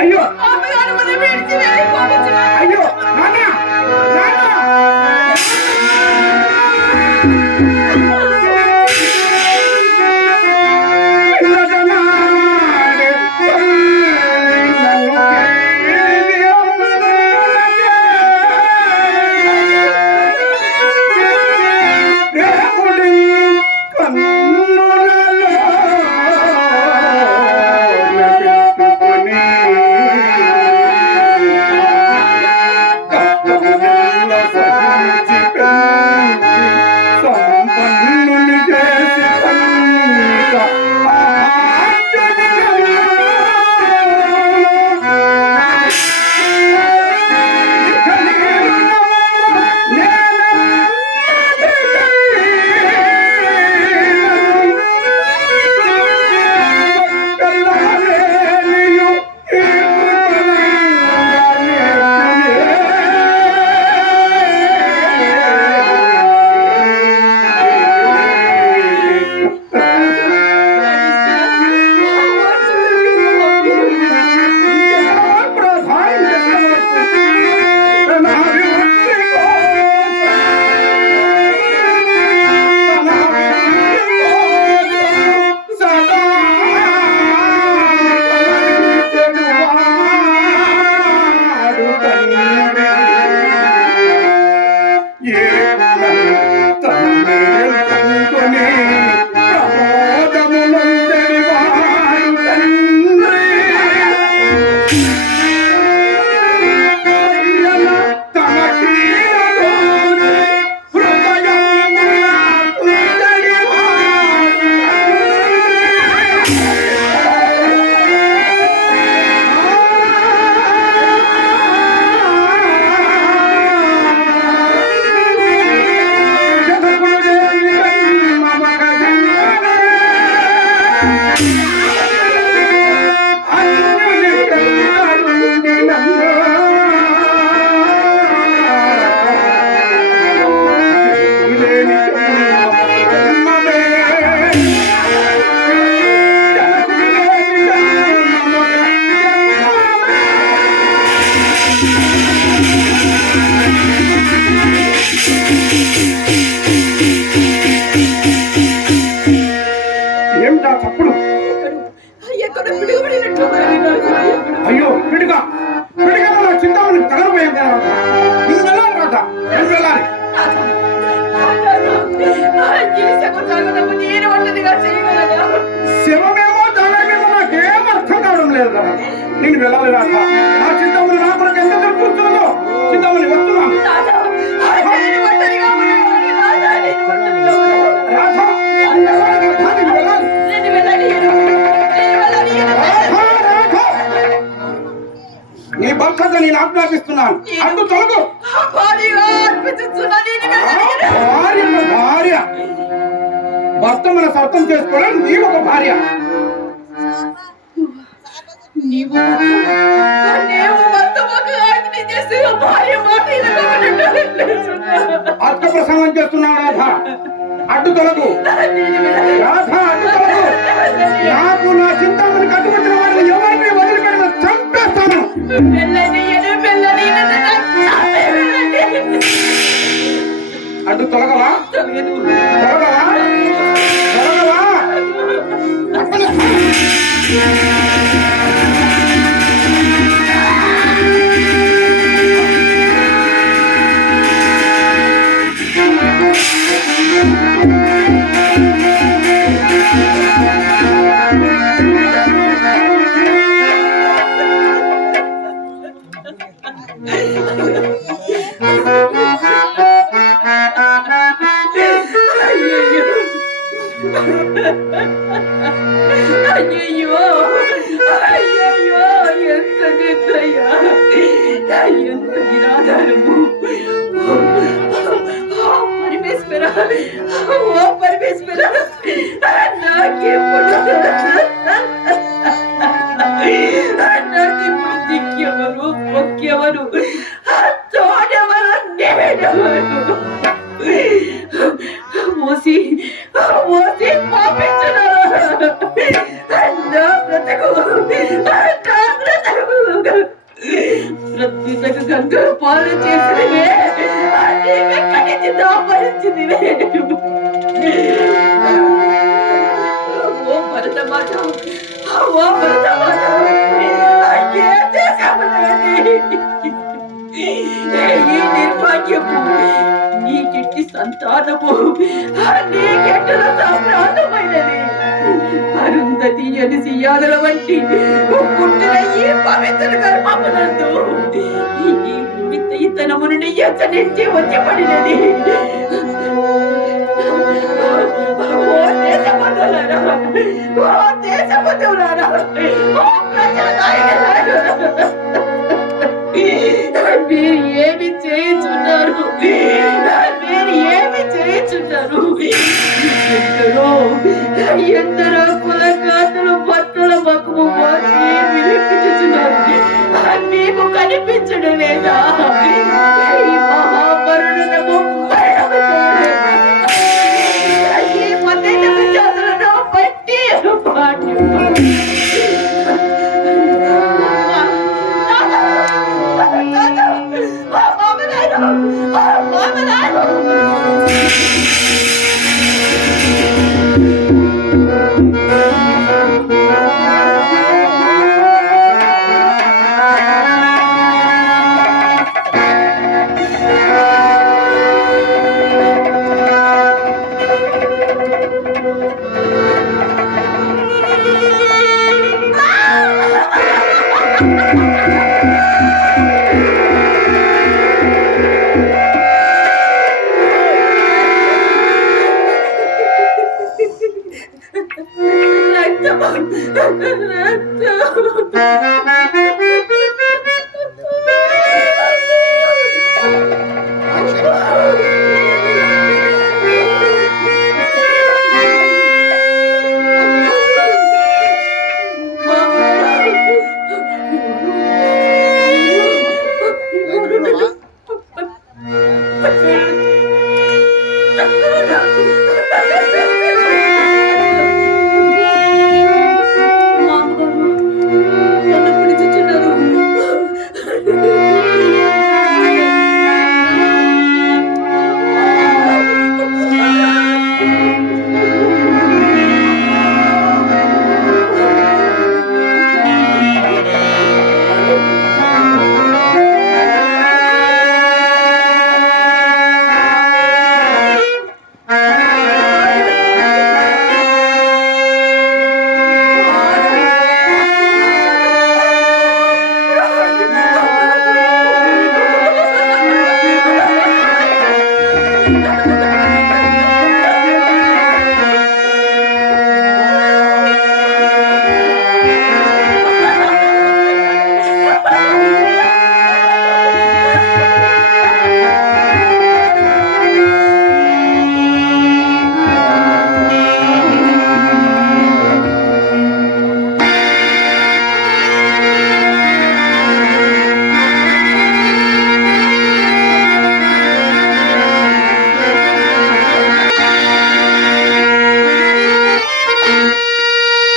అయ్యో అయ్యో నాన్న అయ్యో పిడుగా పిడుగా చింతామణి తగలపోయింది నువ్వు వెళ్ళాలి రాధా నేను వెళ్ళాలి శివమేమో దానేమో నాకేం అర్థం కావడం లేదు కదా నేను వెళ్ళాలి రాధా నా చింతామణి నా కొరకు ఎంత కూర్చుందో చింతామణి వస్తున్నాను రాధా నీ భర్తగా నేను ఆజ్ఞాపిస్తున్నాను అడ్డు తొలగు భార్య భర్త మన సొంతం చేసుకోవడం నీవు ఒక భార్య అర్థ ప్రసంగం చేస్తున్నావు రాధా అడ్డు తొలగు రాధా అడ్డు తొలగు నాకు నా చింతామణి కట్టుబట్టిన వారిని ఎవరిని వదిలిపెట్టిన చంపేస్తాను అడ్డు తొలగవా తొలగవా తొలగవా అయ్యయ్యో అయ్యయ్యో ఎంత నిర్దయ ఎంత నిరాధారము పరమేశ్వర ఓ పరమేశ్వర నాకెప్పుడు దిక్కెవరు పొక్కెవరు తోడెవరు నేడెవరు మోసి మోసి పంపించను పాలు చేసినవే నీవెక్కడి నుంచి దాపరించినవే ఓ భరతమాత ఓ భరతమాత ఏ దేశములేని ఈ నిర్భాగ్యము నీకెట్టి సంతానము నీకెట్టల సామ్రాటమైనది అరుంధతి అని సియాదుల వంటి పుట్టిన ఈ పవిత్ర గర్భమునందు ఈ నిమిత్త ఇతనము నుండి ఎచ్చనించి వచ్చి పడినది ఓ దేశబంధువులారా ఓ దేశబంధువులారా ఓ ప్రజల నాయకులారా మీరు ఏమి చేయుచున్నారు మీరు ఏమి చేయుచున్నారు ఎందరో కులకాతులు భర్తల మక్కువ పోసి విలిపించుచున్నారు మీకు కనిపించడం లేదా ఈ మహాపరుణము ఈ పద్ధతి జాతులను బట్టి